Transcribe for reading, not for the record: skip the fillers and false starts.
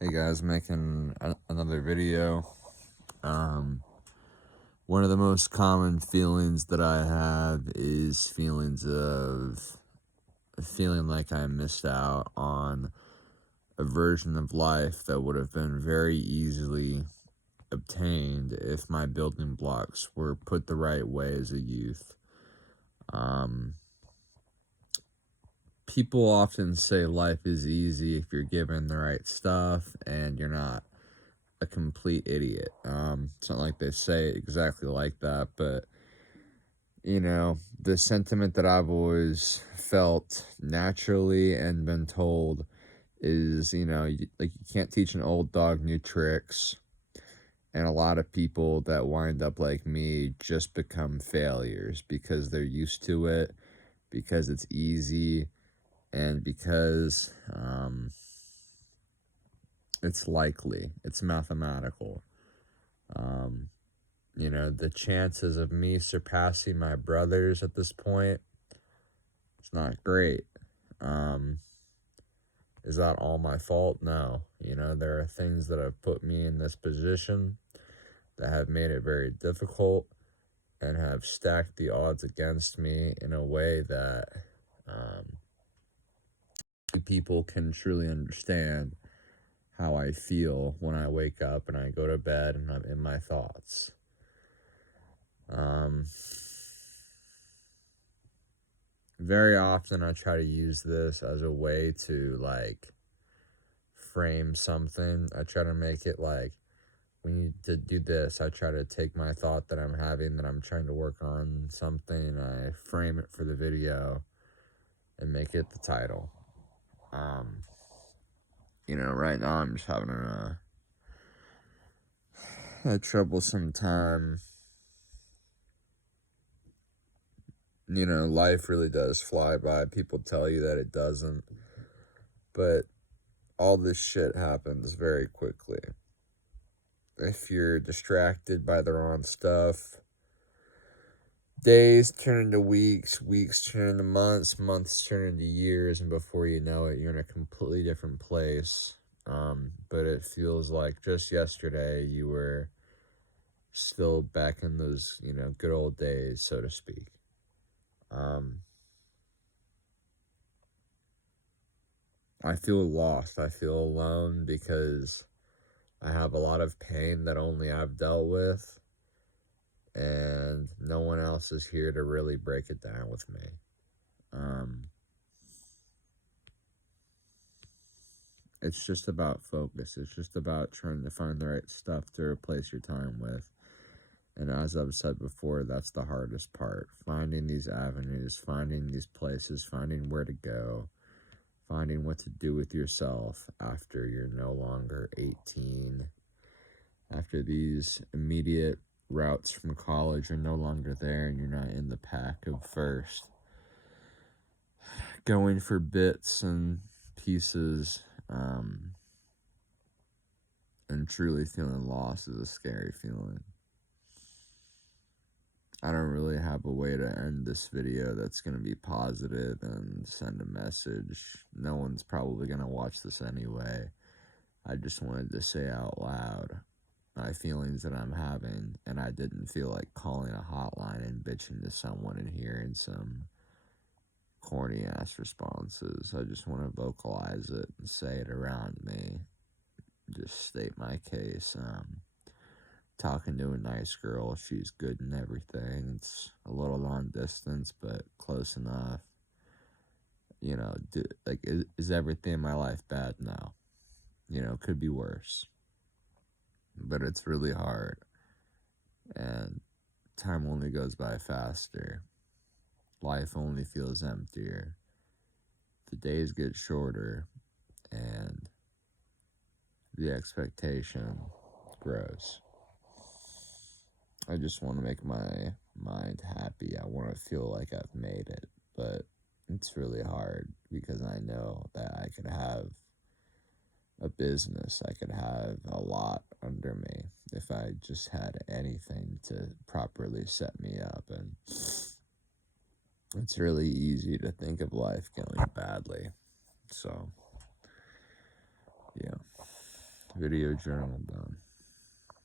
Hey guys, making another video. Um, One of the most common feelings that I have is feelings of feeling like I missed out on a version of life that would have been very easily obtained if my building blocks were put the right way as a youth. Um, People often say life is easy if you're given the right stuff and you're not a complete idiot. It's not like they say it exactly like that, but the sentiment that I've always felt naturally and been told is, like you can't teach an old dog new tricks. And a lot of people that wind up like me just become failures because they're used to it, because it's easy, and because it's likely, it's mathematical. Um, the chances of me surpassing my brothers at this point, it's not great. Um, is that all my fault? No. There are things that have put me in this position that have made it very difficult and have stacked the odds against me in a way that um, people can truly understand how I feel when I wake up and I go to bed and I'm in my thoughts. Um, Very often I try to use this as a way to like frame something. I try to make it like we need to do this. I try to take my thought that I'm having, that I'm trying to work on something, I frame it for the video and make it the title. Um, right now I'm just having a troublesome time. Life really does fly by. People tell you that it doesn't, but all this shit happens very quickly. If you're distracted by the wrong stuff, days turn into weeks, weeks turn into months, months turn into years, and before you know it, you're in a completely different place. But it feels like just yesterday you were still back in those, good old days, so to speak. I feel lost. I feel alone because I have a lot of pain that only I've dealt with, and no one else is here to really break it down with me. Um, it's just about focus. It's just about trying to find the right stuff to replace your time with. And as I've said before, that's the hardest part. Finding these avenues, finding these places, finding where to go, finding what to do with yourself after you're no longer 18, after these immediate routes from college are no longer there and you're not in the pack of first. Going for bits and pieces, and truly feeling lost is a scary feeling. I don't really have a way to end this video that's going to be positive and send a message. No one's probably going to watch this anyway. I just wanted to say out loud my feelings that I'm having, and I didn't feel like calling a hotline and bitching to someone and hearing some corny ass responses. I just want to vocalize it and say it around me. Just state my case. Talking to a nice girl, she's good and everything. It's a little long distance, but close enough. Is everything in my life bad? No. Could be worse. But it's really hard. And time only goes by faster. Life only feels emptier. The days get shorter, and the expectation grows. I just want to make my mind happy. I want to feel like I've made it, but it's really hard because I know that I could have a business, I could have a lot under me if I just had anything to properly set me up. And it's really easy to think of life going badly. So, yeah. video journal done.